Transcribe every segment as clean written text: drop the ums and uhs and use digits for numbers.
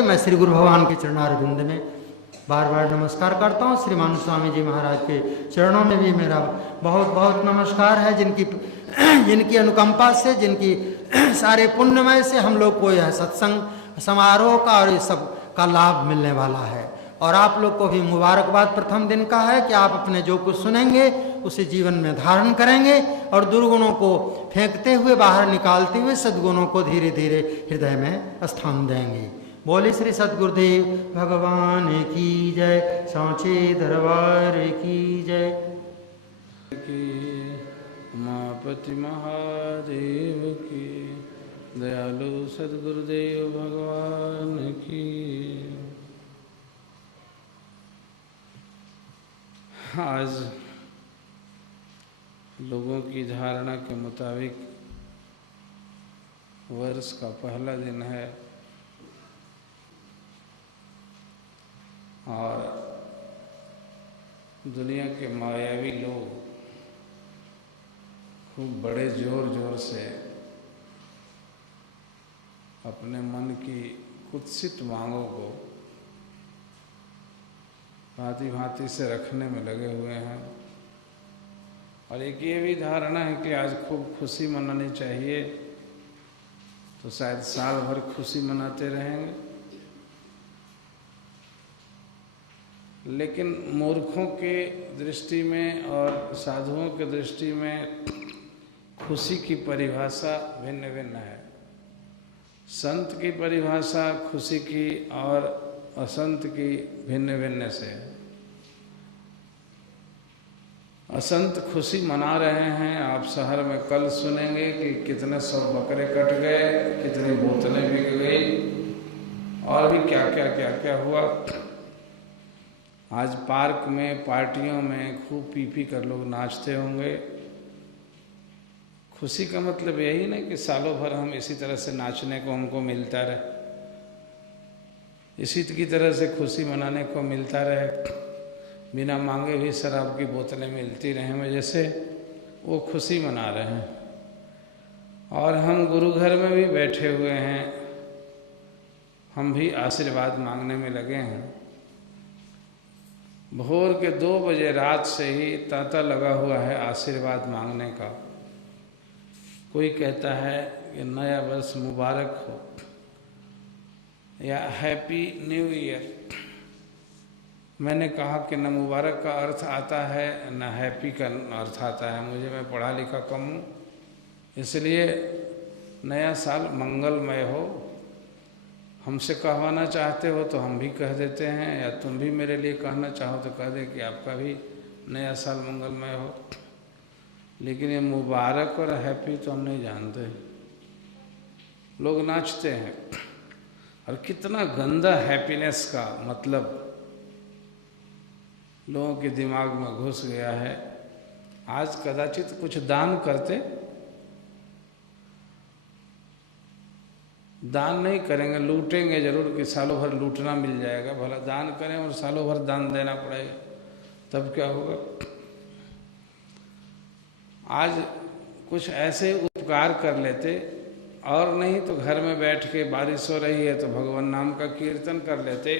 मैं श्री गुरु भगवान के चरणारविंद में बार बार नमस्कार करता हूँ। श्री मानव स्वामी जी महाराज के चरणों में भी मेरा बहुत बहुत नमस्कार है, जिनकी अनुकंपा से, जिनकी सारे पुण्यमय से हम लोग को यह सत्संग समारोह का और इस सब का लाभ मिलने वाला है। और आप लोग को भी मुबारकबाद प्रथम दिन का है कि आप अपने जो कुछ सुनेंगे उसे जीवन में धारण करेंगे और दुर्गुणों को फेंकते हुए, बाहर निकालते हुए सद्गुणों को धीरे धीरे हृदय में स्थान देंगे। बोले श्री सद्गुरुदेव भगवान की जय, सांचे दरबार की जय। उमापति महादेव की, दयालु सद्गुरुदेव भगवान की। आज लोगों की धारणा के मुताबिक वर्ष का पहला दिन है और दुनिया के मायावी लोग खूब बड़े जोर जोर से अपने मन की कुत्सित मांगों को भांति भांति से रखने में लगे हुए हैं। और एक ये भी धारणा है कि आज खूब खुशी मनानी चाहिए, तो शायद साल भर खुशी मनाते रहेंगे। लेकिन मूर्खों के दृष्टि में और साधुओं के दृष्टि में खुशी की परिभाषा भिन्न भिन्न है। संत की परिभाषा खुशी की और असंत की भिन्न भिन्न से। असंत खुशी मना रहे हैं। आप शहर में कल सुनेंगे कि कितने 100 बकरे कट गए, कितनी बोतलें बिक गई और भी क्या क्या हुआ। आज पार्क में, पार्टियों में खूब पी पी कर लोग नाचते होंगे। खुशी का मतलब यही नहीं कि सालों भर हम इसी तरह से नाचने को हमको मिलता रहे, इसी की तरह से खुशी मनाने को मिलता रहे, बिना मांगे भी शराब की बोतलें मिलती रहे मुझे से, वो खुशी मना रहे हैं। और हम गुरु घर में भी बैठे हुए हैं, हम भी आशीर्वाद मांगने में लगे हैं। भोर के 2 बजे रात से ही तांता लगा हुआ है आशीर्वाद मांगने का। कोई कहता है कि नया वर्ष मुबारक हो या हैप्पी न्यू ईयर। मैंने कहा कि न मुबारक का अर्थ आता है न हैप्पी का अर्थ आता है। मैं पढ़ा लिखा कम हूँ, इसलिए नया साल मंगलमय हो। हमसे कहवाना चाहते हो तो हम भी कह देते हैं, या तुम भी मेरे लिए कहना चाहो तो कह दे कि आपका भी नया साल मंगलमय हो। लेकिन ये मुबारक और हैप्पी तो हम नहीं जानते। लोग नाचते हैं और कितना गंदा हैप्पीनेस का मतलब लोगों के दिमाग में घुस गया है। आज कदाचित कुछ दान करते, दान नहीं करेंगे, लूटेंगे जरूर कि सालों भर लूटना मिल जाएगा। भला दान करें और सालों भर दान देना पड़ेगा, तब क्या होगा। आज कुछ ऐसे उपकार कर लेते, और नहीं तो घर में बैठ के बारिश हो रही है तो भगवान नाम का कीर्तन कर लेते,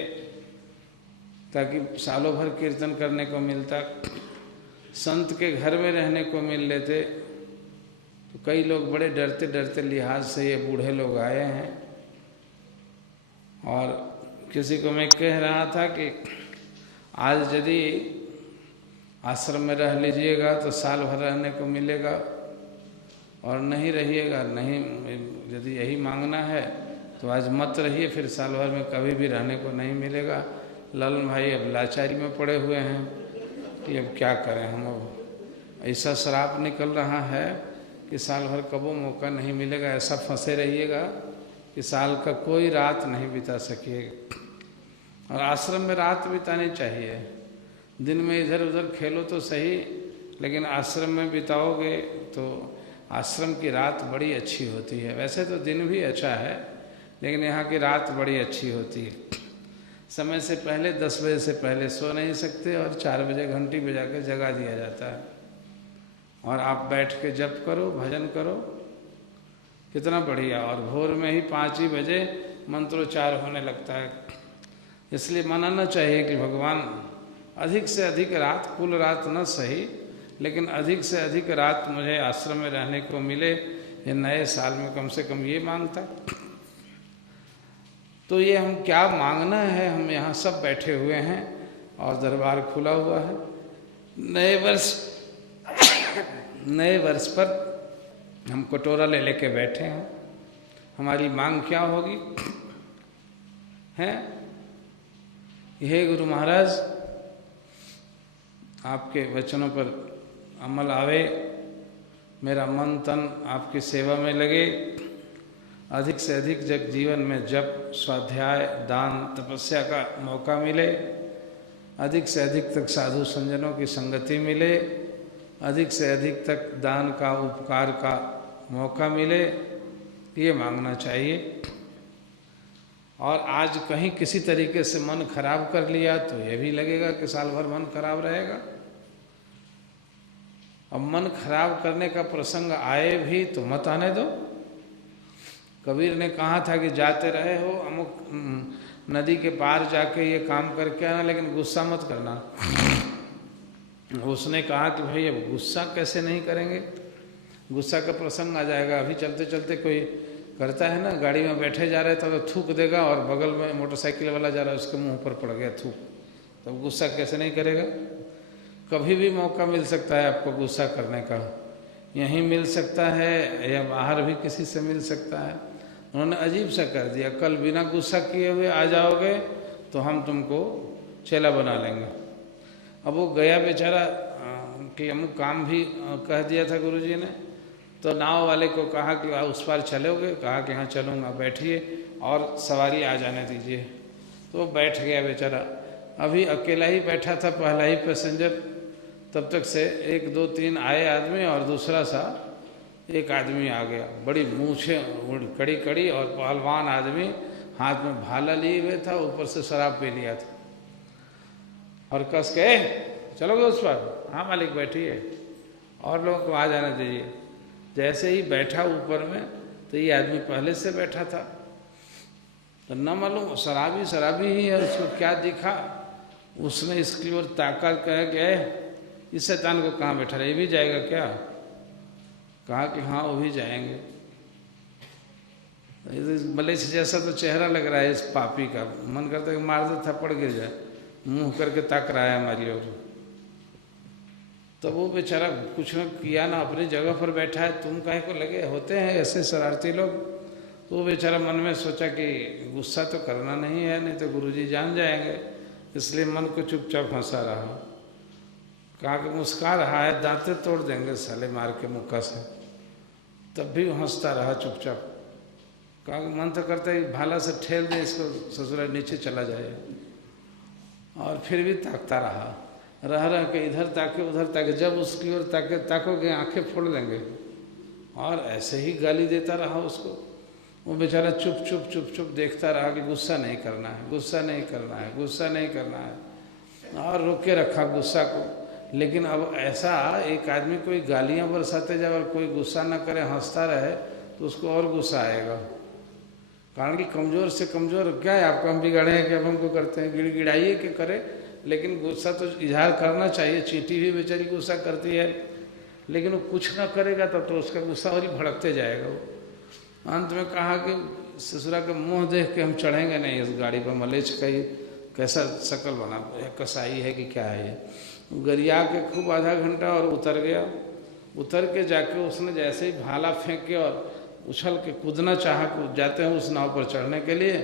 ताकि सालों भर कीर्तन करने को मिलता। संत के घर में रहने को मिल लेते। तो कई लोग बड़े डरते डरते लिहाज से ये बूढ़े लोग आए हैं। और किसी को मैं कह रहा था कि आज यदि आश्रम में रह लीजिएगा तो साल भर रहने को मिलेगा, और नहीं रहिएगा, नहीं यदि यही मांगना है तो आज मत रहिए, फिर साल भर में कभी भी रहने को नहीं मिलेगा। ललन भाई अब लाचारी में पड़े हुए हैं कि अब क्या करें हम। अब ऐसा श्राप निकल रहा है कि साल भर कबो मौका नहीं मिलेगा। ऐसा फंसे रहिएगा कि साल का कोई रात नहीं बिता सकिएगा। और आश्रम में रात बितानी चाहिए। दिन में इधर उधर खेलो तो सही, लेकिन आश्रम में बिताओगे तो आश्रम की रात बड़ी अच्छी होती है। वैसे तो दिन भी अच्छा है, लेकिन यहाँ की रात बड़ी अच्छी होती है। समय से पहले 10 बजे से पहले सो नहीं सकते, और 4 बजे घंटी बजा के जगा दिया जाता है। और आप बैठ के जप करो, भजन करो, कितना बढ़िया। और भोर में ही 5 ही बजे मंत्रोच्चार होने लगता है। इसलिए मानना चाहिए कि भगवान अधिक से अधिक रात, कुल रात न सही, लेकिन अधिक से अधिक रात मुझे आश्रम में रहने को मिले, ये नए साल में कम से कम ये मांगता। तो ये हम क्या मांगना है, हम यहाँ सब बैठे हुए हैं और दरबार खुला हुआ है। नए वर्ष पर हम कटोरा ले लेके बैठे हैं। हमारी मांग क्या होगी है? हे गुरु महाराज, आपके वचनों पर अमल आवे, मेरा मन तन आपकी सेवा में लगे, अधिक से अधिक जग जीवन में जप, स्वाध्याय, दान, तपस्या का मौका मिले, अधिक से अधिक तक साधु संजनों की संगति मिले, अधिक से अधिक तक दान का, उपकार का मौका मिले, ये मांगना चाहिए। और आज कहीं किसी तरीके से मन खराब कर लिया तो ये भी लगेगा कि साल भर मन खराब रहेगा। अब मन खराब करने का प्रसंग आए भी तो मत आने दो। कबीर ने कहा था कि जाते रहे हो अमुक नदी के पार जाके ये काम करके आना, लेकिन गुस्सा मत करना। उसने कहा कि भाई अब गुस्सा कैसे नहीं करेंगे, गुस्सा का प्रसंग आ जाएगा। अभी चलते चलते कोई करता है ना, गाड़ी में बैठे जा रहे तो थूक देगा और बगल में मोटरसाइकिल वाला जा रहा है उसके मुंह पर पड़ गया थूक, तब गुस्सा कैसे नहीं करेगा। कभी भी मौका मिल सकता है आपको गुस्सा करने का, यहीं मिल सकता है या बाहर भी किसी से मिल सकता है। उन्होंने अजीब सा कर दिया, कल बिना गुस्सा किए हुए आ जाओगे तो हम तुमको चेला बना लेंगे। अब वो गया बेचारा कि अमुक काम भी कह दिया था गुरुजी ने, तो नाव वाले को कहा कि उस पार चलोगे, कहा कि हाँ चलूँगा, बैठिए और सवारी आ जाने दीजिए। तो वो बैठ गया बेचारा, अभी अकेला ही बैठा था, पहला ही पैसेंजर। तब तक से 1 2 3 आए आदमी और दूसरा सा एक आदमी आ गया, बड़ी मूछें कड़ी कड़ी और पहलवान आदमी, हाथ में भाला लिए हुए था, ऊपर से शराब पी लिया था और कस के चलोगे उस पर, हाँ मालिक बैठिए और लोगों को आ जाने दीजिए। जैसे ही बैठा ऊपर में तो ये आदमी पहले से बैठा था, तो न मालूम शराबी ही है, उसको क्या दिखा, उसने इसकी ओर ताका कह गए इस शैतान को कहाँ बैठा रहे, ये भी जाएगा क्या? कहा कि हाँ वो भी जाएंगे। मलेच्छ जैसा तो चेहरा लग रहा है इस पापी का, मन करता है कि मार दे थप्पड़ गिर जाए, मुंह करके ताक रहा है हमारी ओर। तो वो बेचारा कुछ न किया ना, अपनी जगह पर बैठा है, तुम काहे को लगे, होते हैं ऐसे शरारती लोग। तो वो बेचारा मन में सोचा कि गुस्सा तो करना नहीं है, नहीं तो गुरुजी जान जाएंगे, इसलिए मन को चुपचाप हंसा रहा। कहा कि मुस्का रहा है, दांते तोड़ देंगे साले मार के मुक्का से, तब भी हंसता रहा चुपचाप। कहा कि मन तो करता है भाला से ठेल दे इसको, ससुराल नीचे चला जाए, और फिर भी ताकता रह के इधर ताके उधर ताके, जब उसकी ओर ताकोगे आंखें फोड़ लेंगे, और ऐसे ही गाली देता रहा उसको। वो बेचारा चुप देखता रहा कि गुस्सा नहीं करना है, गुस्सा नहीं करना है, गुस्सा नहीं करना है, और रोके रखा गुस्सा को। लेकिन अब ऐसा एक आदमी कोई गालियां बरसाते जाए और कोई गुस्सा न करे, हंसता रहे, तो उसको और गुस्सा आएगा। कारण कि कमज़ोर से कमज़ोर क्या है, आपको हम बिगाड़े हैं कि अब हमको करते हैं, गिड़गिड़ाइए कि करे, लेकिन गुस्सा तो इजहार करना चाहिए। चींटी भी बेचारी गुस्सा करती है, लेकिन वो कुछ ना करेगा तब तो उसका गुस्सा और ही भड़कते जाएगा। वो अंत में कहा कि ससुरा का मुंह देख के हम चढ़ेंगे नहीं इस गाड़ी पर, मलेच्छ का ही कैसा शक्ल बना, कसाई है कि क्या है ये। गरिया के खूब आधा घंटा और उतर गया। उतर के जाके उसने जैसे ही भाला फेंक के और उछल के कूदना चाहा, कूद जाते हैं उस नाव पर चढ़ने के लिए,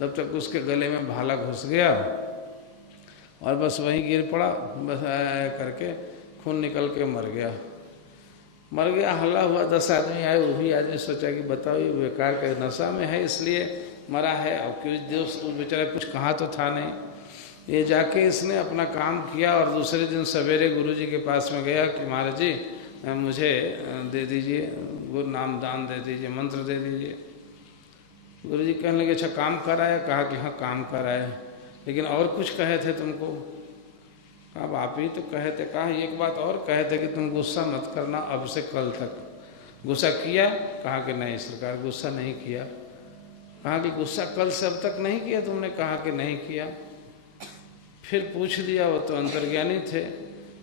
तब तक उसके गले में भाला घुस गया और बस वहीं गिर पड़ा, बस करके खून निकल के मर गया। हल्ला हुआ, 10 आदमी आए, वो भी आदमी सोचा कि बताओ ये बेकार का नशा में है इसलिए मरा है, और क्यों दोस्त बेचारा कुछ कहा तो था नहीं। ये जाके इसने अपना काम किया और दूसरे दिन सवेरे गुरुजी के पास में गया कि महाराज जी मुझे दे दीजिए, गुरु नाम दान दे दीजिए, मंत्र दे दीजिए। गुरुजी कहने लगे अच्छा काम कराया? कहा कि हाँ काम कराया, लेकिन और कुछ कहे थे तुमको? कहा आप ही तो कहे थे। कहा एक बात और कहे थे कि तुम गुस्सा मत करना अब से कल तक। गुस्सा किया? कहा कि नहीं सरकार गुस्सा नहीं किया। कहा कि गुस्सा कल से अब तक नहीं किया तुमने? कहा कि नहीं किया। फिर पूछ दिया, वो तो अंतर्ज्ञानी थे,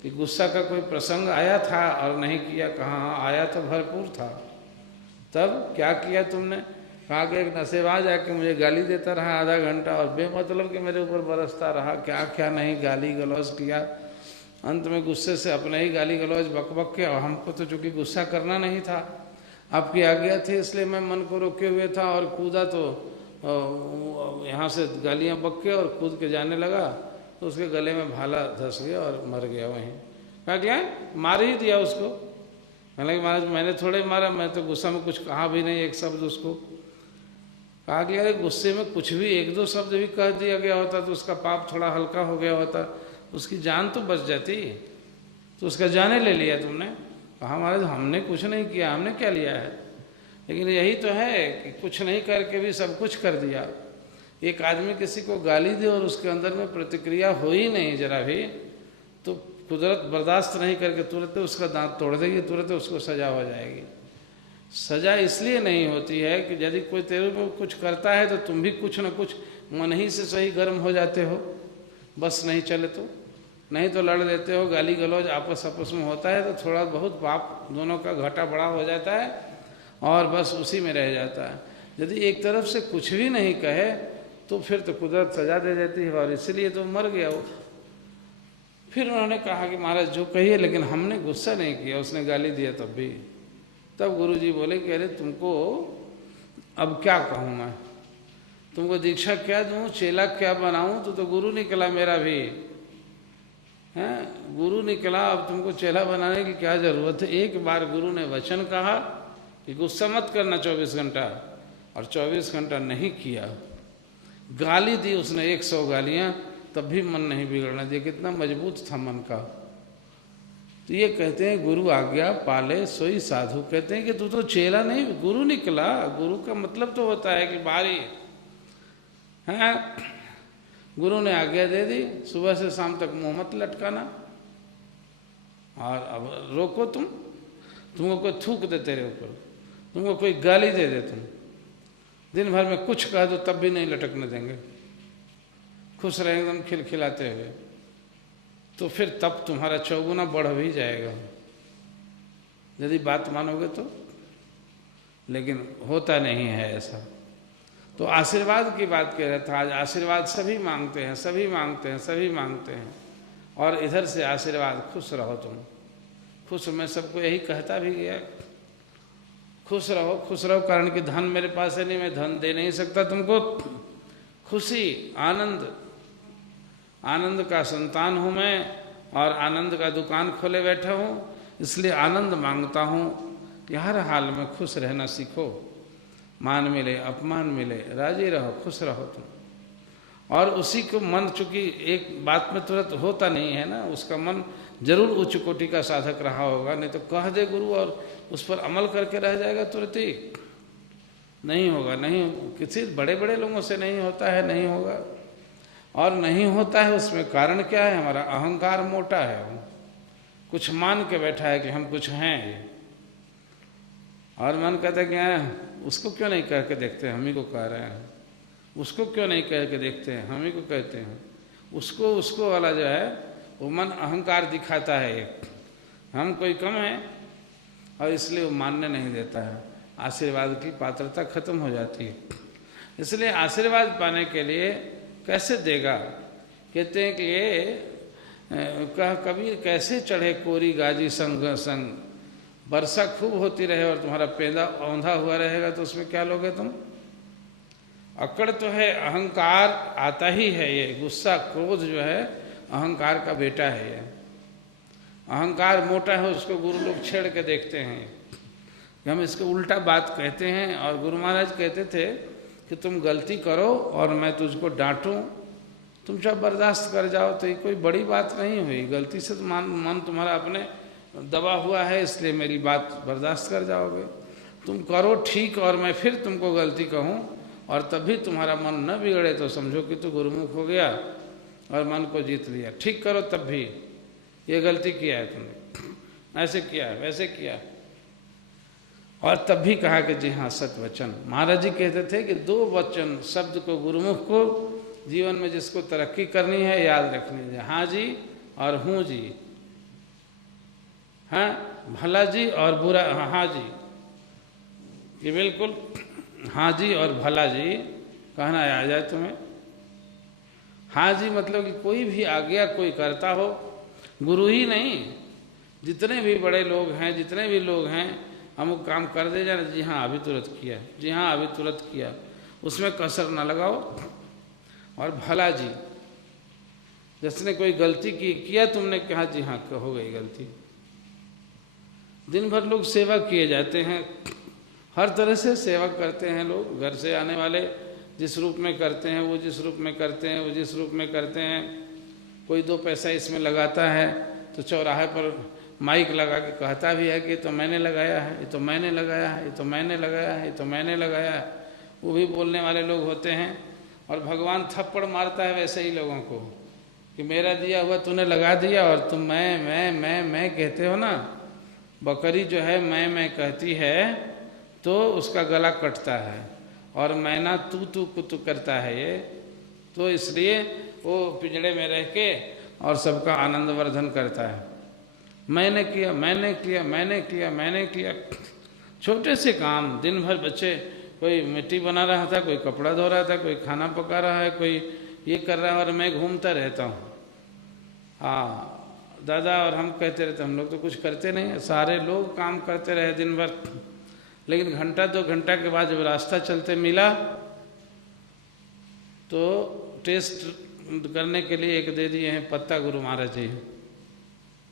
कि गुस्सा का कोई प्रसंग आया था और नहीं किया? कहा हाँ आया तो भरपूर था। तब क्या किया तुमने? कहा कि एक नशेबाज आके मुझे गाली देता रहा आधा घंटा और बेमतलब के मेरे ऊपर बरसता रहा, क्या क्या नहीं गाली गलौज किया। अंत में गुस्से से अपने ही गाली गलौज बक बक के, और हमको तो चूँकि गुस्सा करना नहीं था, आपकी आज्ञा थी इसलिए मैं मन को रोके हुए था और कूदा, तो यहाँ से गालियाँ बक के और कूद के जाने लगा, तो उसके गले में भाला धंस गया और मर गया वहीं। कहा क्या मार ही दिया उसको? कहने लगे महाराज मैंने थोड़े मारा, मैं तो गुस्सा में कुछ कहा भी नहीं एक शब्द उसको। कहा कि अरे गुस्से में कुछ भी एक दो शब्द भी कह दिया गया होता तो उसका पाप थोड़ा हल्का हो गया होता, उसकी जान तो बच जाती, तो उसका जाने ले लिया तुमने। कहा महाराज हमने कुछ नहीं किया, हमने क्या लिया है? लेकिन यही तो है कि कुछ नहीं करके भी सब कुछ कर दिया। एक आदमी किसी को गाली दे और उसके अंदर में प्रतिक्रिया हो ही नहीं जरा भी, तो कुदरत बर्दाश्त नहीं करके तुरंत उसका दांत तोड़ देगी, तुरंत उसको सजा हो जाएगी। सजा इसलिए नहीं होती है कि यदि कोई तेरे को कुछ करता है तो तुम भी कुछ न कुछ मन ही से सही गर्म हो जाते हो, बस नहीं चले तो, नहीं तो लड़ लेते हो, गाली गलौज आपस में होता है तो थोड़ा बहुत पाप दोनों का घाटा बड़ा हो जाता है और बस उसी में रह जाता है। यदि एक तरफ से कुछ भी नहीं कहे तो फिर तो कुदरत सजा दे देती है, और इसलिए तो मर गया वो। फिर उन्होंने कहा कि महाराज जो कहिए, लेकिन हमने गुस्सा नहीं किया, उसने गाली दिया तब भी। तब गुरुजी बोले कि अरे तुमको अब क्या कहूँ मैं, तुमको दीक्षा क्या दूँ, चेला क्या बनाऊँ? तो गुरु निकला मेरा भी है, गुरु निकला, अब तुमको चेला बनाने की क्या जरूरत है? एक बार गुरु ने वचन कहा कि गुस्सा मत करना 24 घंटा, और 24 घंटा नहीं किया। गाली दी उसने 100 गालियाँ, तब भी मन नहीं बिगड़ना दिया। कितना मजबूत था मन का। तो ये कहते हैं गुरु आज्ञा पाले सोई साधु। कहते हैं कि तू तो चेला नहीं गुरु निकला। गुरु का मतलब तो होता है कि बारी है, गुरु ने आज्ञा दे दी, सुबह से शाम तक मुंह मत लटकाना, और अब रोको तुमको कोई थूक दे तेरे ऊपर, तुमको कोई गाली दे दे, तुम दिन भर में कुछ कह दो तब भी नहीं लटकने देंगे, खुश रहे एकदम खिलखिलाते हुए, तो फिर तब तुम्हारा चौगुना बढ़ भी जाएगा यदि बात मानोगे तो। लेकिन होता नहीं है ऐसा। तो आशीर्वाद की बात कह रहा था आज। आशीर्वाद सभी मांगते हैं, सभी मांगते हैं, सभी मांगते हैं, और इधर से आशीर्वाद खुश रहो तुम। खुश मैं सबको यही कहता भी गया, खुश रहो, खुश रहो। कारण कि धन मेरे पास है नहीं, मैं धन दे नहीं सकता तुमको। खुशी आनंद, आनंद का संतान हूँ मैं, और आनंद का दुकान खोले बैठा हूँ, इसलिए आनंद मांगता हूँ कि हर हाल में खुश रहना सीखो। मान मिले अपमान मिले राजी रहो, खुश रहो तुम। और उसी को मन, चूंकि एक बात में तुरंत होता नहीं है ना, उसका मन जरूर उच्च कोटि का साधक रहा होगा, नहीं तो कह दे गुरु और उस पर अमल करके रह जाएगा तुरंत ही नहीं होगा। नहीं, किसी बड़े बड़े लोगों से नहीं होता है, नहीं होगा। और नहीं होता है उसमें कारण क्या है? हमारा अहंकार मोटा है, कुछ मान के बैठा है कि हम कुछ हैं ये, और मन कहता है कि उसको क्यों नहीं कह के देखते हैं, हम ही को कह रहे हैं, उसको क्यों नहीं कह के देखते हैं, हम ही को कहते हैं। उसको वाला जो है वो मन अहंकार दिखाता है एक, हम कोई कम है, और इसलिए वो मानने नहीं देता है। आशीर्वाद की पात्रता खत्म हो जाती है। इसलिए आशीर्वाद पाने के लिए कैसे देगा? कहते हैं कि ये कबीर कैसे चढ़े कोरी गाजी संग संग, वर्षा खूब होती रहे और तुम्हारा पेंदा औंधा हुआ रहेगा तो उसमें क्या लोगे तुम? अकड़ तो है, अहंकार आता ही है। ये गुस्सा क्रोध जो है अहंकार का बेटा है। ये अहंकार मोटा है, उसको गुरु लोग छेड़ के देखते हैं कि हम इसको उल्टा बात कहते हैं। और गुरु महाराज कहते थे कि तुम गलती करो और मैं तुझको डांटूं, तुम जब बर्दाश्त कर जाओ तो ये कोई बड़ी बात नहीं हुई। गलती से तो मन तुम्हारा अपने दबा हुआ है, इसलिए मेरी बात बर्दाश्त कर जाओगे। तुम करो ठीक और मैं फिर तुमको गलती कहूँ और तब भी तुम्हारा मन न बिगड़े तो समझो कि तू गुरुमुख हो गया और मन को जीत लिया। ठीक करो तब भी ये गलती किया है तुमने, ऐसे किया है, वैसे किया है। और तब भी कहा कि जी हाँ सत वचन। महाराज जी कहते थे कि 2 वचन शब्द को, गुरुमुख को जीवन में जिसको तरक्की करनी है याद रखनी है, हाँ जी और हूँ जी। हाँ, भला जी और बुरा, हाँ जी, ये बिल्कुल हाँ जी और भला जी कहना आ जाए तुम्हें। हाँ जी मतलब कि कोई भी आज्ञा कोई करता हो, गुरु ही नहीं, जितने भी बड़े लोग हैं, जितने भी लोग हैं, अमुक काम कर दे जाना, जी हाँ अभी तुरंत किया, जी हाँ अभी तुरंत किया, उसमें कसर ना लगाओ। और भला जी, जिसने कोई गलती की, किया तुमने, कहा जी हाँ हो गई गलती। दिन भर लोग सेवा किए जाते हैं, हर तरह से सेवा करते हैं लोग। घर से आने वाले जिस रूप में करते हैं, वो जिस रूप में करते हैं, वो जिस रूप में करते हैं। कोई 2 पैसा इसमें लगाता है तो चौराहे पर माइक लगा के कहता भी है कि ये तो मैंने लगाया है, ये तो मैंने लगाया है, ये तो मैंने लगाया है, ये तो मैंने लगाया है। वो भी बोलने वाले लोग होते हैं। और भगवान थप्पड़ मारता है वैसे ही लोगों को कि मेरा दिया हुआ तूने लगा दिया, और तुम मैं कहते हो ना। बकरी जो है मैं कहती है तो उसका गला कटता है, और मैना तू कुतु करता है ये, तो इसलिए वो पिंजड़े में रह के और सबका आनंद वर्धन करता है। मैंने किया, मैंने किया, मैंने किया, मैंने किया। छोटे से काम, दिन भर बच्चे, कोई मिट्टी बना रहा था, कोई कपड़ा धो रहा था, कोई खाना पका रहा है, कोई ये कर रहा है, और मैं घूमता रहता हूँ। हाँ दादा, और हम कहते रहते हम लोग तो कुछ करते नहीं है, सारे लोग काम करते रहे दिन भर। लेकिन घंटा 2 घंटा के बाद जब रास्ता चलते मिला तो टेस्ट करने के लिए एक दे दिए हैं पत्ता गुरु महाराज जी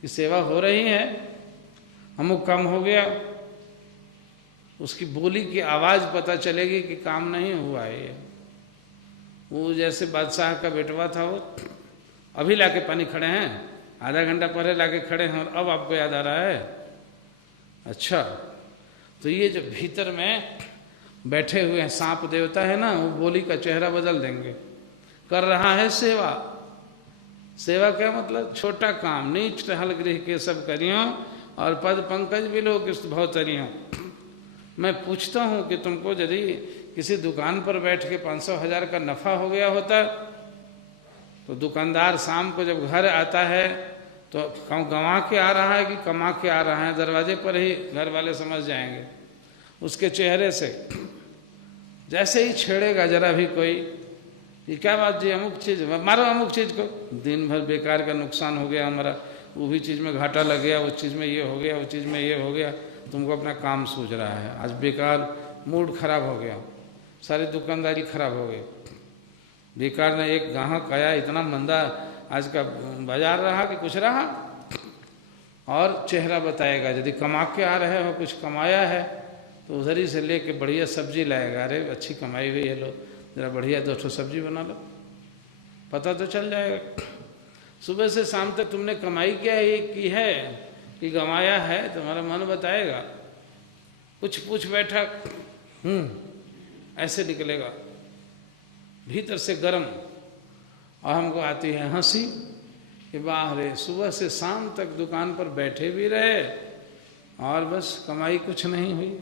की सेवा हो रही है, अमुक काम हो गया, उसकी बोली की आवाज़ पता चलेगी कि काम नहीं हुआ है। वो जैसे बादशाह का बेटवा था, वो अभी लाके पानी खड़े हैं, आधा घंटा पहले लाके खड़े हैं, और अब आपको याद आ रहा है। अच्छा, तो ये जो भीतर में बैठे हुए हैं सांप देवता है ना, वो बोली का चेहरा बदल देंगे। कर रहा है सेवा। सेवा क्या मतलब? छोटा काम, नीच टहल गृह के सब करियो, और पद पंकज बिलो किस्त भवतरियो। मैं पूछता हूँ कि तुमको यदि किसी दुकान पर बैठ के 500,000 का नफा हो गया होता, तो दुकानदार शाम को जब घर आता है तो गंवा के आ रहा है कि कमा के आ रहा है, दरवाजे पर ही घर वाले समझ जाएंगे उसके चेहरे से। जैसे ही छेड़ेगा जरा भी कोई, ये क्या बात जी, अमुक चीज़ मारो, अमुक चीज़ को, दिन भर बेकार का नुकसान हो गया हमारा, वो भी चीज़ में घाटा लग गया, उस चीज़ में ये हो गया, उस चीज़ में ये हो गया, तुमको अपना काम सूझ रहा है। आज बेकार मूड खराब हो गया, सारी दुकानदारी खराब हो गई, बेकार ने एक ग्राहक आया, इतना मंदा आज का बाजार रहा कि कुछ रहा। और चेहरा बताएगा, यदि कमा के आ रहे हो, कुछ कमाया है तो उधर ही से लेके बढ़िया सब्जी लाएगा, अरे अच्छी कमाई हुई है, लो जरा बढ़िया 2 सब्जी बना लो, पता तो चल जाएगा। सुबह से शाम तक तुमने कमाई क्या है की है कि गंवाया है, तुम्हारा मन बताएगा। कुछ पूछ बैठा, ऐसे निकलेगा भीतर से गर्म। और हमको आती है हंसी कि वाह रे, सुबह से शाम तक दुकान पर बैठे भी रहे और बस कमाई कुछ नहीं हुई।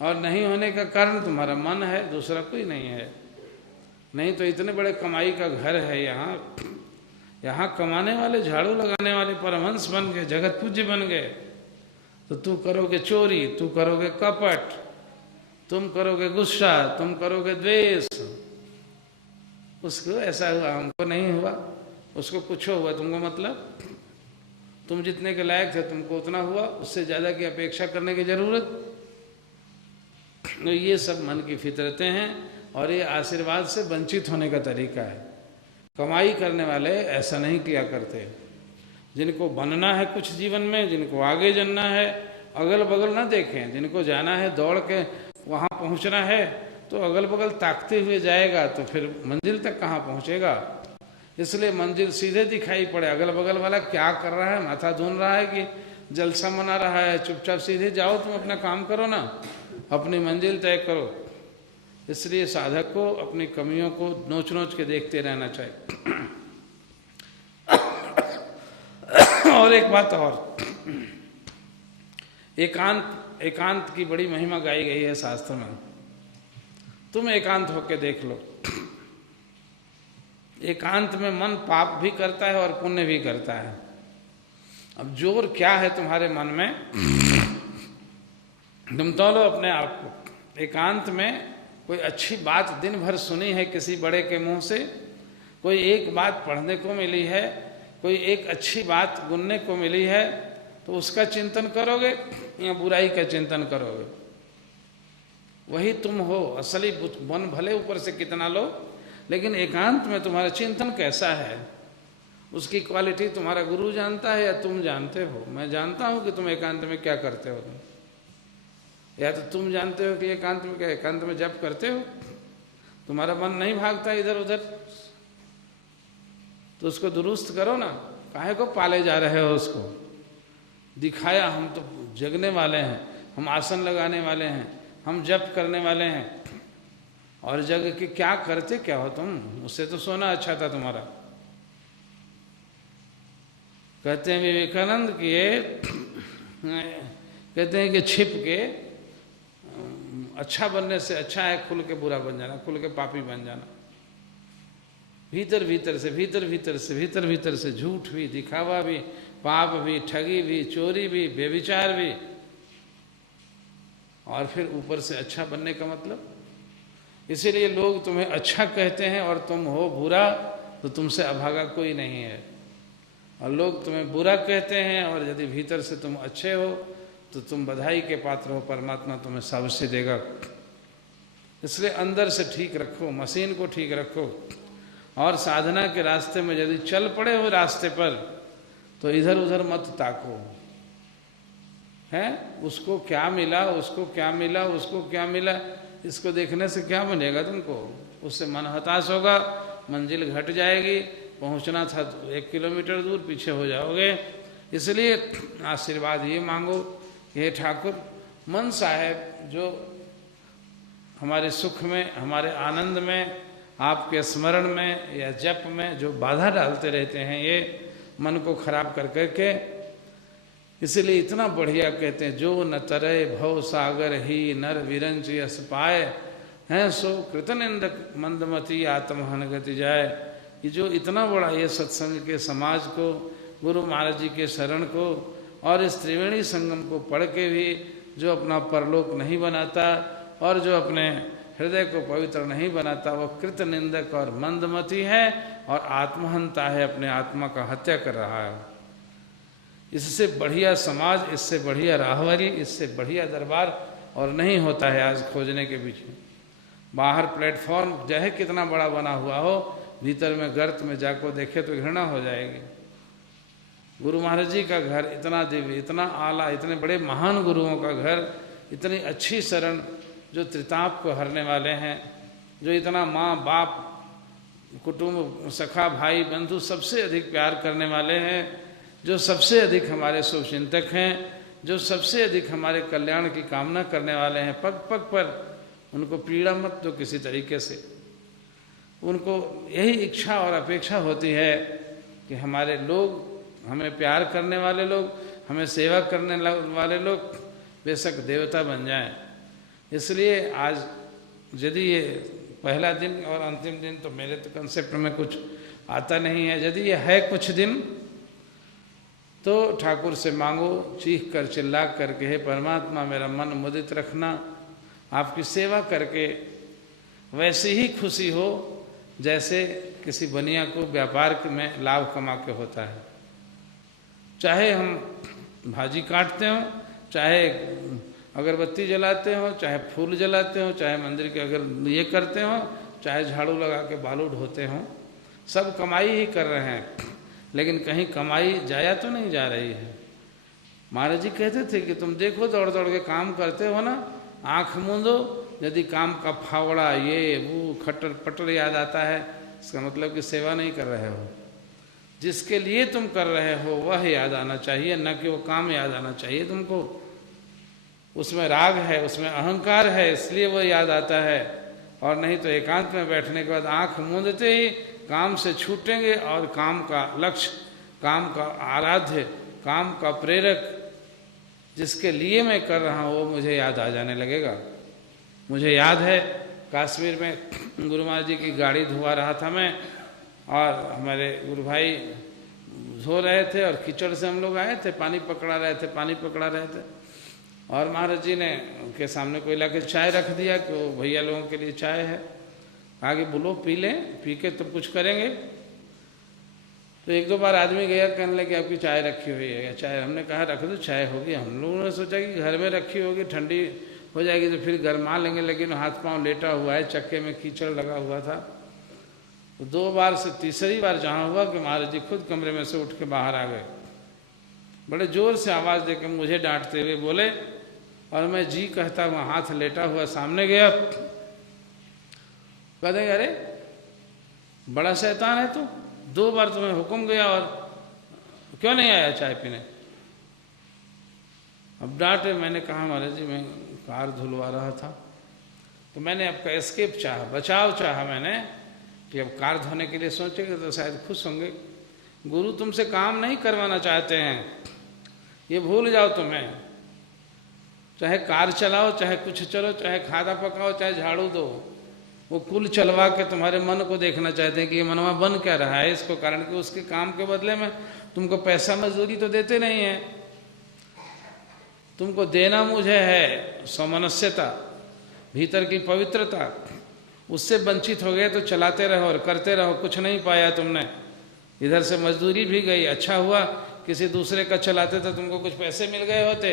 और नहीं होने का कारण तुम्हारा मन है, दूसरा कोई नहीं है। नहीं तो इतने बड़े कमाई का घर है यहाँ कमाने वाले, झाड़ू लगाने वाले परमहंस बन गए, जगत पूज्य बन गए। तो तू करोगे चोरी, तू करोगे कपट, तुम करोगे गुस्सा, तुम करोगे द्वेष। उसको ऐसा हुआ, हमको नहीं हुआ, उसको कुछ हुआ, तुमको मतलब तुम जितने के लायक थे तुमको उतना हुआ, उससे ज़्यादा की अपेक्षा करने की जरूरत। तो ये सब मन की फितरतें हैं और ये आशीर्वाद से वंचित होने का तरीका है। कमाई करने वाले ऐसा नहीं किया करते। जिनको बनना है कुछ जीवन में, जिनको आगे जानना है, अगल बगल ना देखें। जिनको जाना है दौड़ के वहाँ पहुँचना है, तो अगल बगल ताकते हुए जाएगा तो फिर मंजिल तक कहाँ पहुँचेगा। इसलिए मंजिल सीधे दिखाई पड़े, अगल बगल वाला क्या कर रहा है, माथा धुन रहा है कि जलसा मना रहा है, चुपचाप सीधे जाओ, तुम अपना काम करो ना, अपनी मंजिल तय करो। इसलिए साधक को अपनी कमियों को नोच नोच के देखते रहना चाहिए। और एक बात और, एकांत एकांत की बड़ी महिमा गाई गई है शास्त्र में। तुम एकांत होके देख लो। एकांत में मन पाप भी करता है और पुण्य भी करता है। अब जोर क्या है तुम्हारे मन में, तुम तोलो अपने आप को। एकांत में कोई अच्छी बात दिन भर सुनी है किसी बड़े के मुंह से, कोई एक बात पढ़ने को मिली है, कोई एक अच्छी बात गुनने को मिली है, तो उसका चिंतन करोगे या बुराई का चिंतन करोगे? वही तुम हो असली मन, भले ऊपर से कितना लो, लेकिन एकांत में तुम्हारा चिंतन कैसा है, उसकी क्वालिटी तुम्हारा गुरु जानता है या तुम जानते हो? मैं जानता हूं कि तुम एकांत में क्या करते हो, या तो तुम जानते हो कि एकांत में क्या, एकांत में जप करते हो, तुम्हारा मन नहीं भागता इधर उधर, तो उसको दुरुस्त करो ना। काहे को पाले जा रहे हो उसको? दिखाया हम तो जगने वाले हैं, हम आसन लगाने वाले हैं, हम जप करने वाले हैं, और जग के क्या करते क्या हो तुम? उससे तो सोना अच्छा था तुम्हारा। कहते हैं विवेकानंद कि कहते हैं कि छिप के अच्छा बनने से अच्छा है खुल के बुरा बन जाना, खुल के पापी बन जाना। भीतर भीतर से झूठ भी, दिखावा भी, पाप भी, ठगी भी, चोरी भी, बेविचार भी, और फिर ऊपर से अच्छा बनने का मतलब। इसीलिए लोग तुम्हें अच्छा कहते हैं और तुम हो बुरा, तो तुमसे अभागा कोई नहीं है। और लोग तुम्हें बुरा कहते हैं और यदि भीतर से तुम अच्छे हो तो तुम बधाई के पात्र हो, परमात्मा तुम्हें सबसे देगा। इसलिए अंदर से ठीक रखो, मशीन को ठीक रखो, और साधना के रास्ते में यदि चल पड़े हो रास्ते पर, तो इधर उधर मत ताको, है उसको क्या मिला, उसको क्या मिला, उसको क्या मिला, इसको देखने से क्या बनेगा तुमको? उससे मन हताश होगा, मंजिल घट जाएगी, पहुंचना था तो 1 किलोमीटर दूर पीछे हो जाओगे। इसलिए आशीर्वाद ये मांगो, हे ठाकुर मन साहेब जो हमारे सुख में, हमारे आनंद में, आपके स्मरण में या जप में जो बाधा डालते रहते हैं, ये मन को खराब कर करके, इसलिए इतना बढ़िया कहते हैं, जो न तरे भव सागर ही नर विरंच यस पाए, हैं सो कृतनिंदक मंदमती आत्महन गति जाए। कि जो इतना बड़ा ये सत्संग के समाज को, गुरु महाराज जी के शरण को और इस त्रिवेणी संगम को पढ़ के भी जो अपना परलोक नहीं बनाता और जो अपने हृदय को पवित्र नहीं बनाता, वो कृत निंदक और मंदमती है और आत्महंता है, अपने आत्मा का हत्या कर रहा है। इससे बढ़िया समाज, इससे बढ़िया राहवरी, इससे बढ़िया दरबार और नहीं होता है आज खोजने के पीछे। बाहर प्लेटफॉर्म चाहे कितना बड़ा बना हुआ हो, भीतर में गर्त में जाको देखे तो घृणा हो जाएगी। गुरु महाराज जी का घर इतना दिव्य, इतना आला, इतने बड़े महान गुरुओं का घर, इतनी अच्छी शरण, जो त्रिताप को हरने वाले हैं, जो इतना माँ बाप कुटुंब सखा भाई बंधु सबसे अधिक प्यार करने वाले हैं, जो सबसे अधिक हमारे शुभचिंतक हैं, जो सबसे अधिक हमारे कल्याण की कामना करने वाले हैं। पग पग पर उनको पीड़ा मत दो किसी तरीके से। उनको यही इच्छा और अपेक्षा होती है कि हमारे लोग, हमें प्यार करने वाले लोग, हमें सेवा करने वाले लोग बेशक देवता बन जाएं। इसलिए आज यदि ये पहला दिन और अंतिम दिन, तो मेरे तो कंसेप्ट में कुछ आता नहीं है, यदि ये है कुछ दिन, तो ठाकुर से मांगो, चीख कर चिल्ला करके, हे परमात्मा मेरा मन मुदित रखना, आपकी सेवा करके वैसी ही खुशी हो जैसे किसी बनिया को व्यापार में लाभ कमा के होता है। चाहे हम भाजी काटते हो, चाहे अगरबत्ती जलाते हो, चाहे फूल जलाते हो, चाहे मंदिर के अगर ये करते हो, चाहे झाड़ू लगा के बालू ढोते हो, सब कमाई ही कर रहे हैं, लेकिन कहीं कमाई जाया तो नहीं जा रही है। महाराज जी कहते थे कि तुम देखो दौड़ दौड़ के काम करते हो ना, आँख मूंदो, यदि काम का फावड़ा ये वो खटर पटर याद आता है, इसका मतलब कि सेवा नहीं कर रहे हो। जिसके लिए तुम कर रहे हो वह याद आना चाहिए, न कि वो काम याद आना चाहिए तुमको। उसमें राग है, उसमें अहंकार है, इसलिए वो याद आता है। और नहीं तो एकांत में बैठने के बाद आँख मूंदते ही काम से छूटेंगे और काम का लक्ष्य, काम का आराध्य, काम का प्रेरक जिसके लिए मैं कर रहा हूँ वो मुझे याद आ जाने लगेगा। मुझे याद है कश्मीर में गुरु महाराज जी की गाड़ी धुआ रहा था मैं, और हमारे गुरु भाई धो रहे थे और कीचड़ से हम लोग आए थे, पानी पकड़ा रहे थे और महाराज जी ने उनके सामने कोई लाके चाय रख दिया कि भैया लोगों के लिए चाय है, आगे बोलो पी लें, पी के तो कुछ करेंगे। तो एक दो बार आदमी गया, कहने लगे आपकी चाय रखी हुई है, चाय, हमने कहा रख दो चाय होगी। हम लोगों ने सोचा कि घर में रखी होगी, ठंडी हो जाएगी तो फिर गरमा लेंगे, लेकिन हाथ पांव लेटा हुआ है, चक्के में कीचड़ लगा हुआ था। तो 2 बार से तीसरी बार जहाँ हुआ कि महाराज जी खुद कमरे में से उठ के बाहर आ गए, बड़े जोर से आवाज़ देकर मुझे डांटते हुए बोले, और मैं जी कहता हुआ हाथ लेटा हुआ सामने गया। कहते अरे बड़ा शैतान है तू, 2 बार तुम्हें हुक्म गया और क्यों नहीं आया चाय पीने। अब डांटे, मैंने कहा महाराज जी मैं कार धुलवा रहा था, तो मैंने आपका एस्केप चाहा, बचाव चाहा मैंने, कि अब कार धोने के लिए सोचेंगे तो शायद खुश होंगे। गुरु तुमसे काम नहीं करवाना चाहते हैं, ये भूल जाओ तुम्हें। चाहे कार चलाओ, चाहे कुछ चलो, चाहे खाना पकाओ, चाहे झाड़ू दो, वो कुल चलवा के तुम्हारे मन को देखना चाहते हैं कि ये मनवा बन क्या रहा है इसको, कारण कि उसके काम के बदले में तुमको पैसा मजदूरी तो देते नहीं है। तुमको देना मुझे है सौमनस्यता, भीतर की पवित्रता, उससे वंचित हो गए तो चलाते रहो और करते रहो, कुछ नहीं पाया तुमने। इधर से मजदूरी भी गई, अच्छा हुआ किसी दूसरे का चलाते तो तुमको कुछ पैसे मिल गए होते।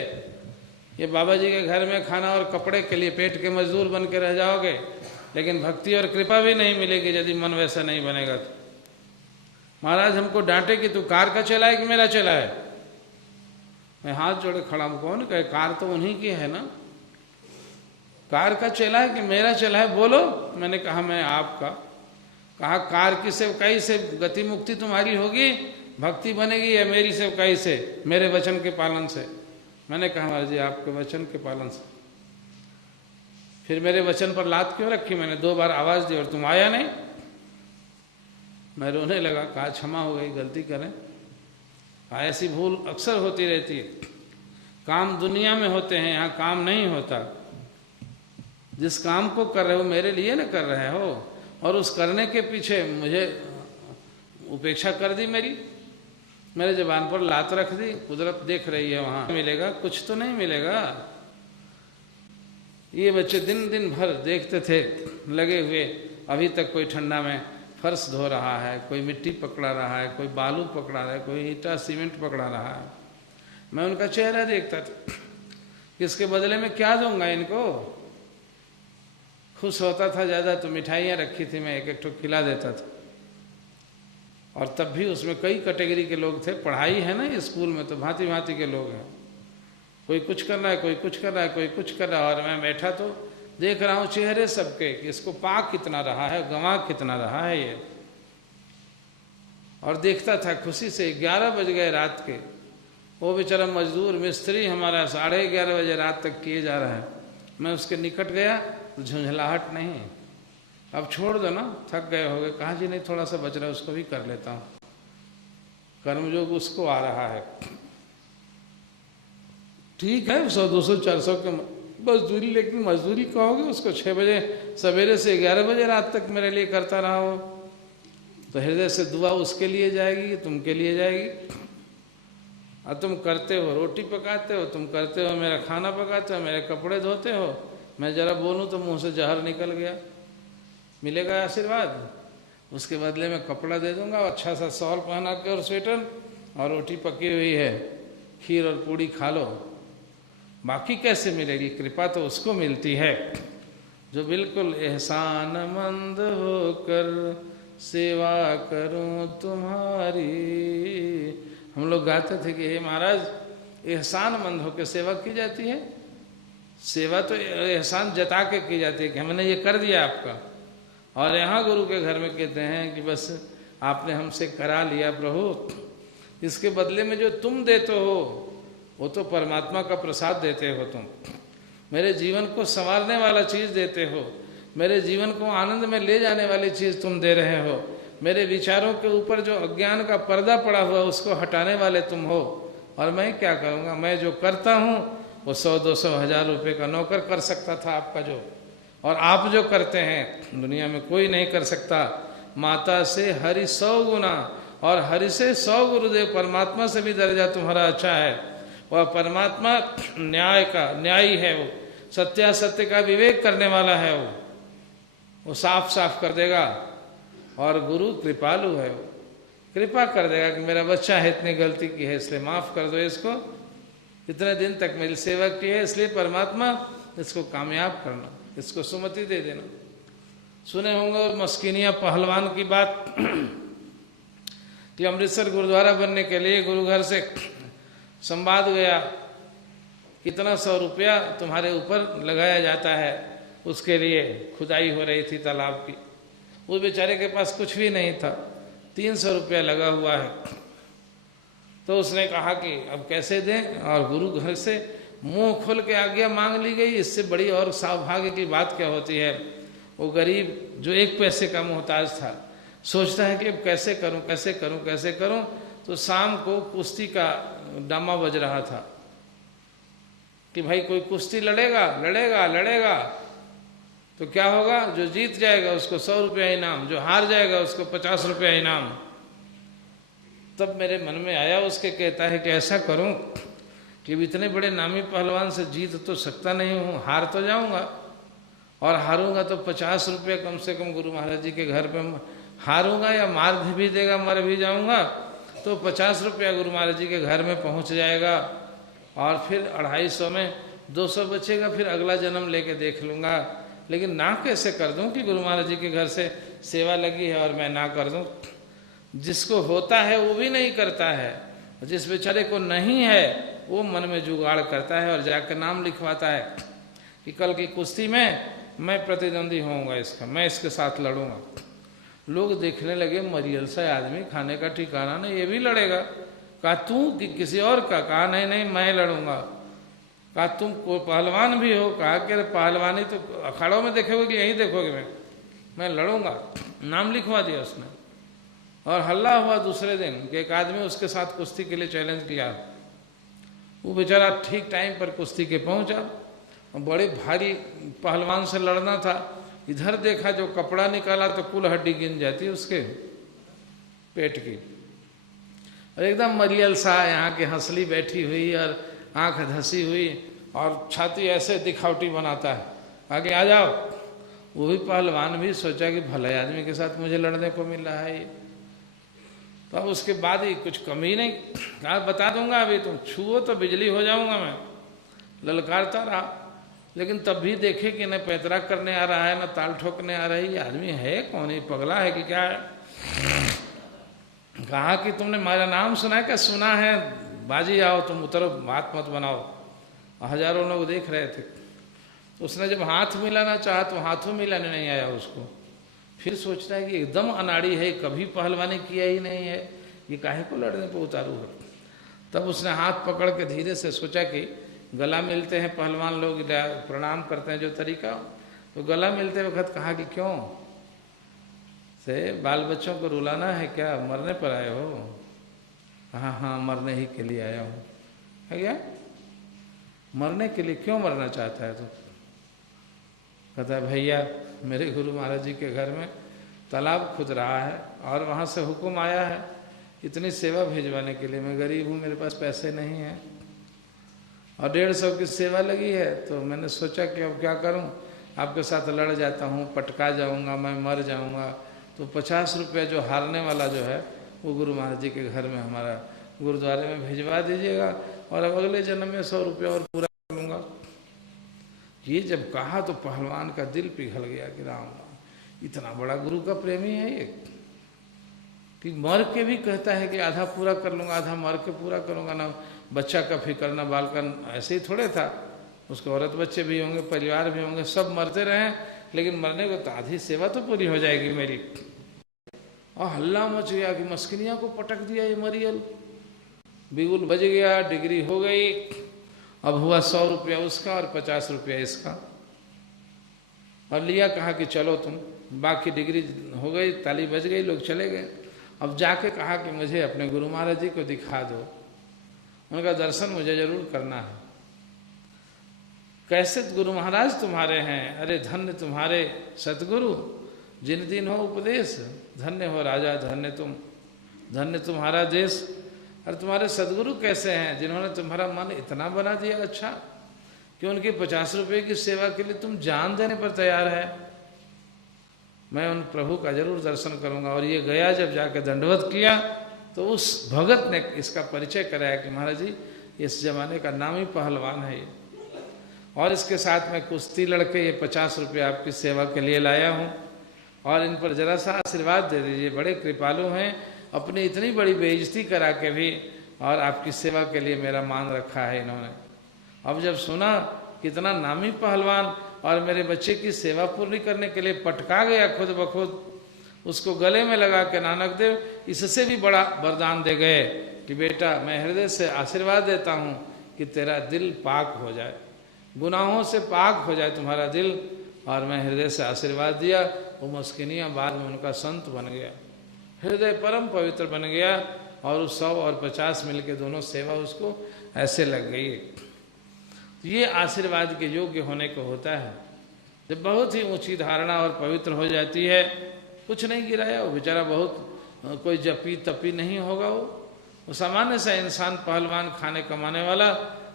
ये बाबा जी के घर में खाना और कपड़े के लिए पेट के मजदूर बन के रह जाओगे, लेकिन भक्ति और कृपा भी नहीं मिलेगी यदि मन वैसा नहीं बनेगा तो। महाराज हमको डांटे कि तू कार का चला है कि मेरा चला है। मैं हाथ जोड़े खड़ा हूं, कौन कहे, कार तो उन्हीं की है ना, कार का चला है कि मेरा चला है बोलो। मैंने कहा मैं आपका। कहा कार की सेवकाई से गति मुक्ति तुम्हारी होगी, भक्ति बनेगी या मेरी सेवकाई से, मेरे वचन के पालन से। मैंने कहा महाराज जी आपके वचन के पालन से। फिर मेरे वचन पर लात क्यों रखी, मैंने 2 बार आवाज दी और तुम आया नहीं। मैं रोने लगा, कहा क्षमा हो गई, गलती करें। ऐसी भूल अक्सर होती रहती है। काम दुनिया में होते हैं, यहाँ काम नहीं होता। जिस काम को कर रहे हो मेरे लिए ना कर रहे हो, और उस करने के पीछे मुझे उपेक्षा कर दी, मेरे जबान पर लात रख दी। कुदरत देख रही है, वहां मिलेगा कुछ तो नहीं मिलेगा। ये बच्चे दिन दिन भर देखते थे लगे हुए, अभी तक कोई ठंडा में फर्श धो रहा है, कोई मिट्टी पकड़ा रहा है, कोई बालू पकड़ा रहा है, कोई ईटा सीमेंट पकड़ा रहा है। मैं उनका चेहरा देखता था, किसके बदले में क्या दूंगा इनको। खुश होता था ज़्यादा तो मिठाइयाँ रखी थी, मैं एक एक ठो खिला देता था। और तब भी उसमें कई कैटेगरी के लोग थे। पढ़ाई है ना स्कूल में, तो भांति भांति के लोग हैं, कोई कुछ कर रहा है, कोई कुछ कर रहा है, कोई कुछ कर रहा है। और मैं बैठा तो देख रहा हूँ चेहरे सबके कि इसको पा कितना रहा है, गंवा कितना रहा है ये। और देखता था खुशी से। 11 बज गए रात के, वो बेचारा मजदूर मिस्त्री हमारा 11:30 बजे रात तक किए जा रहा है। मैं उसके निकट गया तो झुंझलाहट नहीं, अब छोड़ दो ना, थक गए होगे। कहा जी नहीं, थोड़ा सा बच रहा है, उसको भी कर लेता हूँ। कर्मयोग उसको आ रहा है, ठीक है 100, 200, 400 के मजदूरी, लेकिन मजदूरी कहोगे उसको 6 बजे सवेरे से 11 बजे रात तक मेरे लिए करता रहा हो, तो हृदय से दुआ उसके लिए जाएगी, तुमके लिए जाएगी। और तुम करते हो, रोटी पकाते हो, तुम करते हो, मेरा खाना पकाते हो, मेरे कपड़े धोते हो। मैं जरा बोलूँ तो मुंह से जहर निकल गया, मिलेगा आशीर्वाद? उसके बदले में कपड़ा दे दूंगा, अच्छा सा शॉल पहना के और स्वेटर, और रोटी पकी हुई है, खीर और पूड़ी खा लो। बाकी कैसे मिलेगी? कृपा तो उसको मिलती है जो बिल्कुल एहसानमंद होकर सेवा करूं तुम्हारी। हम लोग गाते थे कि हे महाराज, एहसानमंद होकर सेवा की जाती है। सेवा तो एहसान जता के की जाती है कि हमने ये कर दिया आपका। और यहाँ गुरु के घर में कहते हैं कि बस आपने हमसे करा लिया प्रभु, इसके बदले में जो तुम देते हो वो तो परमात्मा का प्रसाद देते हो। तुम मेरे जीवन को संवारने वाला चीज़ देते हो, मेरे जीवन को आनंद में ले जाने वाली चीज़ तुम दे रहे हो। मेरे विचारों के ऊपर जो अज्ञान का पर्दा पड़ा हुआ उसको हटाने वाले तुम हो। और मैं क्या करूँगा? मैं जो करता हूँ वो 100-200 हज़ार रुपये का नौकर कर सकता था आपका जो, और आप जो करते हैं दुनिया में कोई नहीं कर सकता। माता से हरि 100 गुना और हरि से 100 गुरुदेव, परमात्मा से भी दर्जा तुम्हारा अच्छा है। वह परमात्मा न्याय का न्यायी है, वो सत्यासत्य का विवेक करने वाला है, वो साफ साफ कर देगा। और गुरु कृपालु है, वो कृपा कर देगा कि मेरा बच्चा है, इतनी गलती की है इसलिए माफ कर दो इसको, इतने दिन तक मेरी सेवा की है इसलिए परमात्मा इसको कामयाब करना, इसको सुमति दे देना। सुने होंगे मस्किनिया पहलवान की बात कि अमृतसर गुरुद्वारा बनने के लिए गुरु घर से संवाद गया, कितना 100 रुपया तुम्हारे ऊपर लगाया जाता है, उसके लिए खुदाई हो रही थी तालाब की। उस बेचारे के पास कुछ भी नहीं था, 300 रुपया लगा हुआ है। तो उसने कहा कि अब कैसे दें, और गुरु घर से मुंह खोल के आज्ञा मांग ली गई। इससे बड़ी और सौभाग्य की बात क्या होती है? वो गरीब जो 1 पैसे का मोहताज था, सोचता है कि अब कैसे करूं कैसे करूं कैसे करूं। तो शाम को कुश्ती का डामा बज रहा था कि भाई कोई कुश्ती लड़ेगा लड़ेगा लड़ेगा तो क्या होगा, जो जीत जाएगा उसको 100 रुपया इनाम, जो हार जाएगा उसको 50 रुपया इनाम। तब मेरे मन में आया, उसके कहता है कि ऐसा करूं कि इतने बड़े नामी पहलवान से जीत तो सकता नहीं हूं, हार तो जाऊंगा, और हारूंगा तो 50 रुपया कम से कम गुरु महाराज जी के घर पे हारूंगा, या मार भी देगा मर भी जाऊंगा तो 50 रुपया गुरु महाराज जी के घर में पहुंच जाएगा, और फिर 250 में 200 बचेगा, फिर अगला जन्म लेके देख लूंगा। लेकिन ना कैसे कर दूं कि गुरु महाराज जी के घर से सेवा लगी है और मैं ना कर दूं। जिसको होता है वो भी नहीं करता है, जिस बेचारे को नहीं है वो मन में जुगाड़ करता है और जाकर नाम लिखवाता है कि कल की कुश्ती में मैं प्रतिद्वंदी होऊंगा इसका, मैं इसके साथ लड़ूंगा। लोग देखने लगे मरियल सा आदमी, खाने का ठिकाना नहीं, ये भी लड़ेगा। कहा तू कि किसी और का? कहा नहीं नहीं मैं लड़ूंगा। कहा तुम को पहलवान भी हो? कहा कि अरे पहलवानी तो अखाड़ों में देखोगे कि यहीं देखोगे? मैं लड़ूंगा। नाम लिखवा दिया उसने, और हल्ला हुआ दूसरे दिन कि एक आदमी उसके साथ कुश्ती के लिए चैलेंज किया। वो बेचारा ठीक टाइम पर कुश्ती के पहुंचा, बड़े भारी पहलवान से लड़ना था। इधर देखा जो कपड़ा निकाला तो कुल हड्डी गिन जाती उसके पेट की, और एकदम मरियल सा यहाँ की हंसली बैठी हुई और आंख धसी हुई और छाती ऐसे दिखावटी बनाता है, आगे आ जाओ। वो भी पहलवान भी सोचा कि भले आदमी के साथ मुझे लड़ने को मिल रहा है ये। तो अब उसके बाद ही कुछ कमी नहीं, कहा बता दूंगा अभी, तुम छुओ तो बिजली हो जाऊंगा मैं। ललकारता रहा, लेकिन तब भी देखे कि न पैतरा करने आ रहा है न ताल ठोकने आ रही। आदमी है कौन, ही पगला है कि क्या है? कहा कि तुमने मेरा नाम सुना है? क्या सुना है? बाजी आओ, तुम उतरो, बात मत बनाओ। हजारों लोग देख रहे थे। उसने जब हाथ मिलाना चाहा तो हाथों मिलाने नहीं आया उसको। फिर सोचता है कि एकदम अनाड़ी है, कभी पहलवानी किया ही नहीं है, ये काहे को लड़ने पर उतारू है। तब उसने हाथ पकड़ के धीरे से सोचा कि गला मिलते हैं पहलवान लोग, प्रणाम करते हैं जो तरीका, तो गला मिलते वक्त कहा कि क्यों से बाल बच्चों को रुलाना है क्या, मरने पर आए हो? हाँ हाँ मरने ही के लिए आया हूँ। है क्या? मरने के लिए? क्यों मरना चाहता है तू? कहता है भैया मेरे गुरु महाराज जी के घर में तालाब खुद रहा है और वहाँ से हुक्म आया है इतनी सेवा भेजवाने के लिए। मैं गरीब हूँ, मेरे पास पैसे नहीं हैं, और 150 की सेवा लगी है, तो मैंने सोचा कि अब क्या करूं, आपके साथ लड़ जाता हूं, पटका जाऊंगा, मैं मर जाऊंगा, तो 50 रुपया जो हारने वाला जो है वो गुरु महाराज जी के घर में हमारा गुरुद्वारे में भिजवा दीजिएगा, और अब अगले जन्म में 100 रुपया और पूरा कर लूँगा। ये जब कहा तो पहलवान का दिल पिघल गया कि राम राम, इतना बड़ा गुरु का प्रेमी है ये कि मर के भी कहता है कि आधा पूरा कर लूँगा, आधा मर के पूरा करूँगा। ना बच्चा का फिक्र ना बाल का, ऐसे ही थोड़े था, उसके औरत बच्चे भी होंगे, परिवार भी होंगे, सब मरते रहें, लेकिन मरने को तो आधी सेवा तो पूरी हो जाएगी मेरी। और हल्ला मच गया कि मस्किनिया को पटक दिया ये मरियल, बिगुल बज गया, डिग्री हो गई। अब हुआ 100 रुपया उसका और 50 रुपया इसका, और लिया, कहा कि चलो तुम, बाकी डिग्री हो गई, ताली बज गई, लोग चले गए। अब जाके कहा कि मुझे अपने गुरु महाराज जी को दिखा दो। उनका दर्शन मुझे जरूर करना है। कैसे गुरु महाराज तुम्हारे हैं, अरे धन्य तुम्हारे सतगुरु, जिन दिन हो उपदेश, धन्य हो राजा धन्य तुम, धन्य तुम्हारा देश। और तुम्हारे सदगुरु कैसे हैं, जिन्होंने तुम्हारा मन इतना बना दिया अच्छा कि उनकी 50 रुपए की सेवा के लिए तुम जान देने पर तैयार है। मैं उन प्रभु का जरूर दर्शन करूंगा। और ये गया जब जाकर दंडवत किया तो उस भगत ने इसका परिचय कराया कि महाराज जी इस जमाने का नामी पहलवान है ये, और इसके साथ में कुश्ती लड़के ये 50 रुपये आपकी सेवा के लिए लाया हूँ, और इन पर जरा सा आशीर्वाद दे दीजिए, बड़े कृपालु हैं, अपनी इतनी बड़ी बेइज्जती करा के भी और आपकी सेवा के लिए मेरा मान रखा है इन्होंने। अब जब सुना कितना नामी पहलवान और मेरे बच्चे की सेवा पूरी करने के लिए पटका गया खुद ब खुद, उसको गले में लगा के नानक देव इससे भी बड़ा वरदान दे गए कि बेटा मैं हृदय से आशीर्वाद देता हूँ कि तेरा दिल पाक हो जाए, गुनाहों से पाक हो जाए तुम्हारा दिल। और मैं हृदय से आशीर्वाद दिया। वो मुस्किनिया बाद में उनका संत बन गया, हृदय परम पवित्र बन गया, और 100 और 50 मिलके दोनों सेवा उसको ऐसे लग गई। ये आशीर्वाद के योग्य होने को होता है। जब बहुत ही ऊंची धारणा और पवित्र हो जाती है, कुछ नहीं गिराया वो बेचारा, बहुत कोई जपी तपी नहीं होगा, वो सामान्य सा इंसान, पहलवान, खाने कमाने वाला,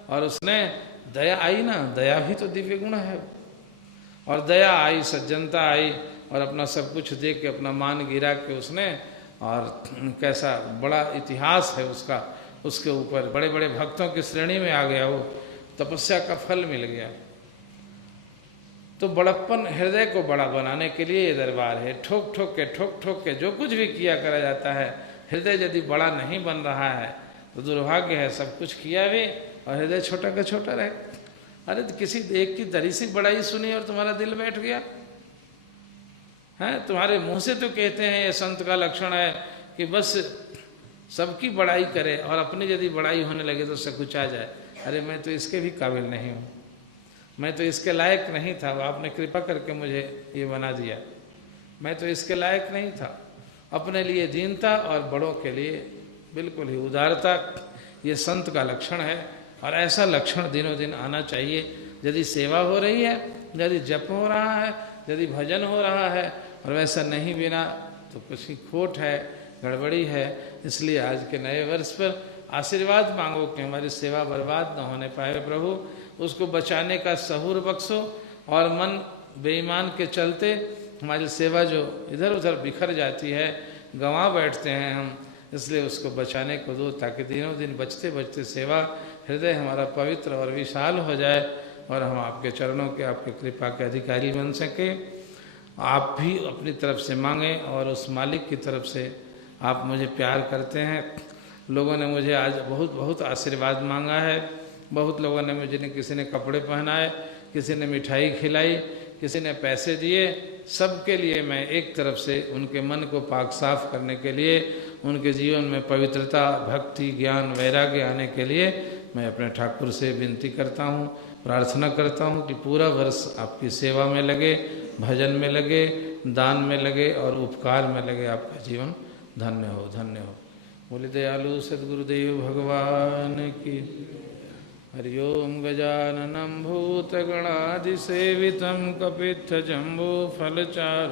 और उसने दया आई ना, दया भी तो दिव्य गुण है। और दया आई, सज्जनता आई, और अपना सब कुछ दे के अपना मान गिरा के उसने, और कैसा बड़ा इतिहास है उसका, उसके ऊपर बड़े बड़े भक्तों की श्रेणी में आ गया, वो तपस्या का फल मिल गया। तो बड़प्पन हृदय को बड़ा बनाने के लिए ये दरबार है। ठोक ठोक के जो कुछ भी किया करा जाता है, हृदय यदि बड़ा नहीं बन रहा है तो दुर्भाग्य है। सब कुछ किया भी और हृदय छोटा का छोटा रहे। अरे तो किसी एक की दरी सी बड़ाई सुनी और तुम्हारा दिल बैठ गया है। तुम्हारे मुंह से तो कहते हैं ये संत का लक्षण है कि बस सबकी बड़ाई करे, और अपनी यदि बड़ाई होने लगे तो सकुचा जाए। अरे मैं तो इसके भी काबिल नहीं हूँ, मैं तो इसके लायक नहीं था, आपने कृपा करके मुझे ये बना दिया, मैं तो इसके लायक नहीं था। अपने लिए दीनता और बड़ों के लिए बिल्कुल ही उदारता, ये संत का लक्षण है। और ऐसा लक्षण दिनों दिन आना चाहिए। यदि सेवा हो रही है, यदि जप हो रहा है, यदि भजन हो रहा है, और वैसा नहीं बिना तो कुछ ही खोट है, गड़बड़ी है। इसलिए आज के नए वर्ष पर आशीर्वाद मांगो कि हमारी सेवा बर्बाद न होने पाए प्रभु, उसको बचाने का सहूर बख्शो। और मन बेईमान के चलते हमारी सेवा जो इधर उधर बिखर जाती है, गंवा बैठते हैं हम, इसलिए उसको बचाने को दो, ताकि दिनों दिन बचते बचते सेवा हृदय हमारा पवित्र और विशाल हो जाए, और हम आपके चरणों के, आपके कृपा के अधिकारी बन सके। आप भी अपनी तरफ से मांगें, और उस मालिक की तरफ से आप मुझे प्यार करते हैं। लोगों ने मुझे आज बहुत बहुत आशीर्वाद मांगा है। बहुत लोगों ने मुझे, किसी ने कपड़े पहनाए, किसी ने मिठाई खिलाई, किसी ने पैसे दिए। सबके लिए मैं एक तरफ से उनके मन को पाक साफ करने के लिए, उनके जीवन में पवित्रता, भक्ति, ज्ञान, वैराग्य आने के लिए मैं अपने ठाकुर से विनती करता हूँ, प्रार्थना करता हूँ कि पूरा वर्ष आपकी सेवा में लगे, भजन में लगे, दान में लगे और उपकार में लगे। आपका जीवन धन्य हो, धन्य हो। बोले दयालु सद्गुरुदेव भगवान की। हरि ओम गजाननं भूतगणादिसेवितं कपित्थजम्बूफलचार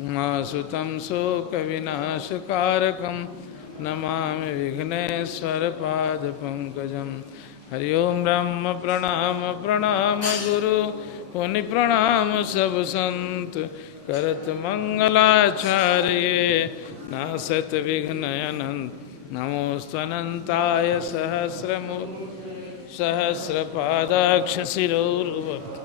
उमासुतं शोकविनाशकारकं नमामि विघ्नेश्वरपादपङ्कजं। हरि ओम ब्रह्म प्रणाम प्रणाम गुरु पुनि प्रणाम सब संत, करत मंगलाचार्य नासत विघ्न अनंत। नमोस्तनंताय सहस्रमूर्ति सहस्रपादाक्ष शिरोर्भक्ति।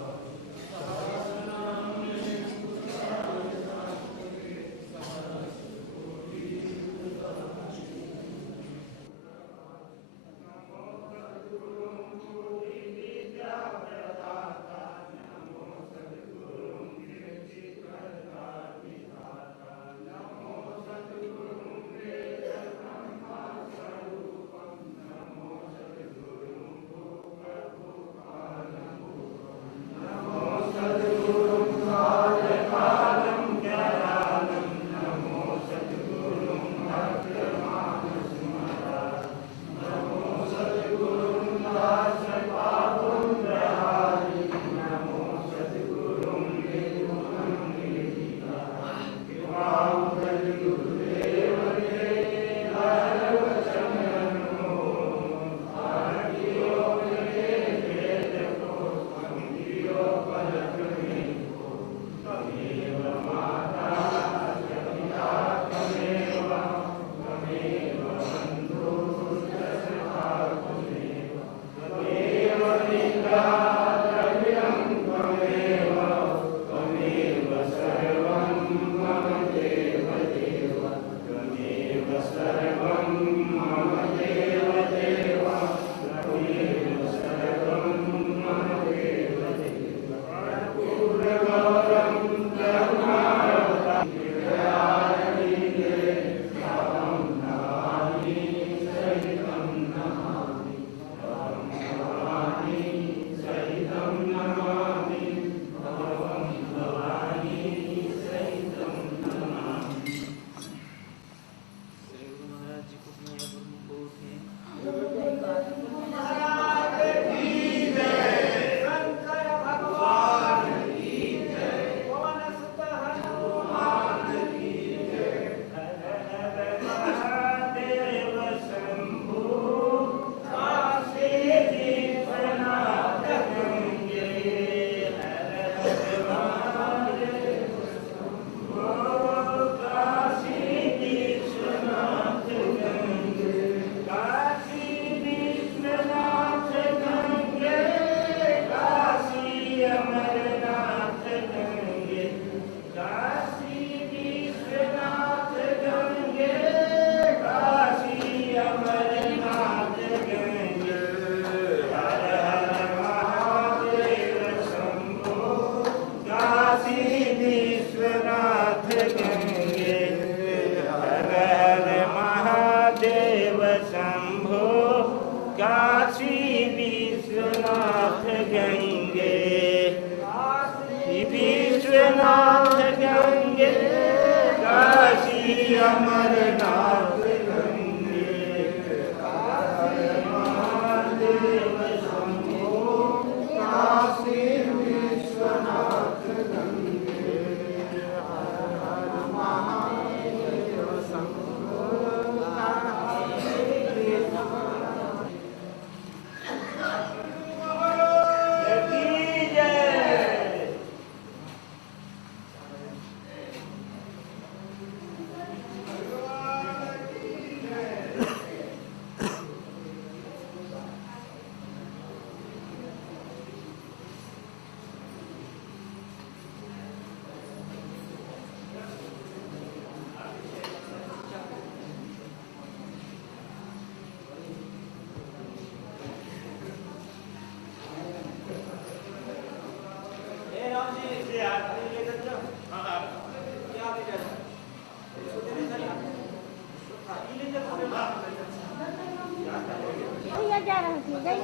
विश्वनाथ गंगे, विश्वनाथ गंगे, काशी अमरनाथ गंगे, काशी महादेव शंभो, काशी विश्वनाथ गंगे, हर हर महादेव शंभो, काशी विश्वनाथ। की जय। भैया जा रहे थे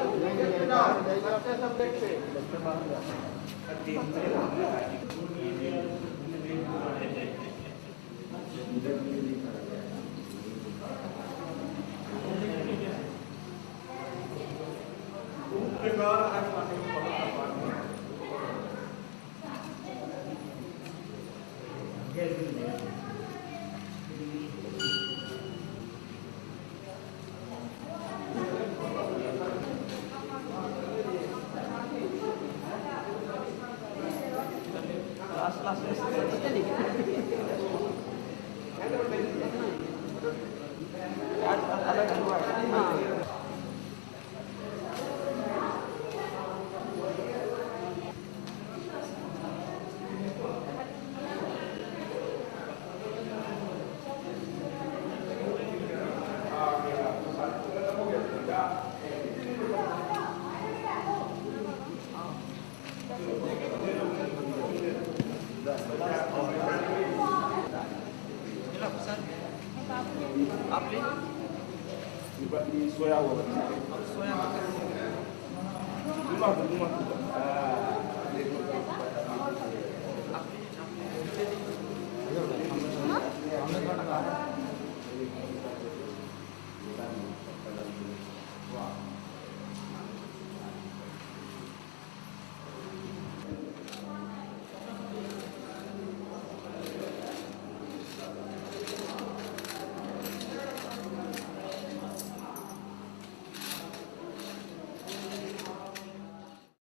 Soya वो